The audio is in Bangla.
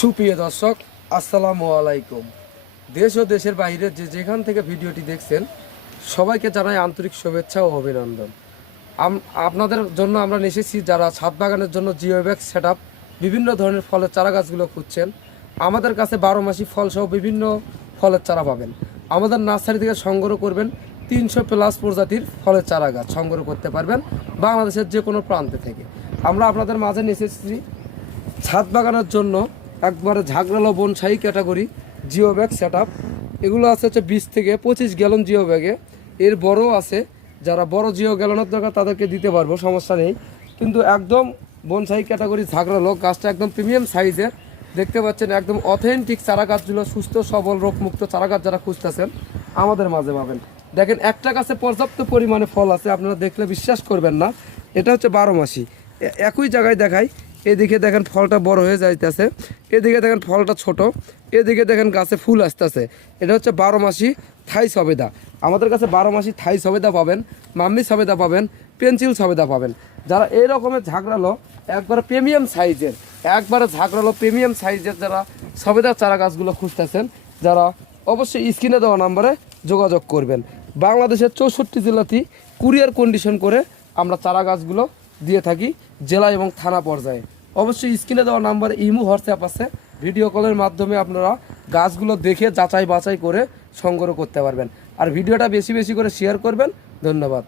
সুপ্রিয় দর্শক, আসসালামু আলাইকুম। দেশ ও দেশের বাইরে যেখান থেকে ভিডিওটি দেখছেন সবাইকে জানাই আন্তরিক শুভেচ্ছা ও অভিনন্দন। আপনাদের জন্য আমরা এসেছি যারা ছাদ বাগানের জন্য জিও ব্যাগ সেট আপ বিভিন্ন ধরনের ফলের চারা গাছগুলো খুঁজছেন। আমাদের কাছে 12 মাসি ফলসহ বিভিন্ন ফলের চারা পাবেন। আমাদের নার্সারি থেকে সংগ্রহ করবেন 300+ প্রজাতির ফলের চারা গাছ সংগ্রহ করতে পারবেন বাংলাদেশের যে কোনো প্রান্তে থেকে। আমরা আপনাদের মাঝে এসেছি ছাদ বাগানের জন্য একবারে ঝাঁকড়ালো bonsai category geo bag set up. এগুলো আছে 20 থেকে 25 গ্যালন জিও ব্যাগে। এর বড়ও আছে, যারা বড় জিও গ্যালনের দরকার তাদেরকে দিতে পারবো, সমস্যা নেই। কিন্তু একদম বনসাই ক্যাটাগরি ঝাঁকড়ালো গাছটা একদম প্রিমিয়াম সাইজের দেখতে পাচ্ছেন। একদম অথেন্টিক চারা গাছগুলো সুস্থ সবল রোগমুক্ত চারা গাছ যারা খুঁজতেছেন আমাদের মাঝে পাবেন। দেখেন একটা গাছে পর্যাপ্ত পরিমাণে ফল আছে, আপনারা দেখলে বিশ্বাস করবেন না। এটা হচ্ছে 12 মাসি। একই জায়গায় দেখাই, এদিকে দেখেন ফলটা বড় হয়ে যাইতেছে, এদিকে দেখেন ফলটা ছোট, এদিকে দেখেন গাছে ফুল আসতেছে। এটা হচ্ছে 12 মাসি থাই সবেদা। আমাদের কাছে 12 মাসি থাই সবেদা পাবেন, মাম্মি সবেদা পাবেন, পেন্সিল সবেদা পাবেন। যারা এই রকমের ঝাঁকড়ালো একবারে প্রিমিয়াম সাইজের, একবারে ঝাঁকড়ালো প্রিমিয়াম সাইজের যারা সবেদার চারা গাছগুলো খুঁজতেছেন, যারা অবশ্যই স্ক্রিনে দেওয়া নাম্বারে যোগাযোগ করবেন। বাংলাদেশের 64 জেলাতেই কুরিয়ার কন্ডিশন করে আমরা চারা গাছগুলো দিয়ে থাকি জেলা এবং থানা পর্যায়ে। অবশ্যই স্ক্রিনে দেওয়া নাম্বারে ইমো হোয়াটসঅ্যাপ আছে, ভিডিও কলের মাধ্যমে আপনারা গাছগুলো দেখে যাচাই বাছাই করে সংগ্রহ করতে পারবেন। আর ভিডিওটা বেশি বেশি করে শেয়ার করবেন। ধন্যবাদ।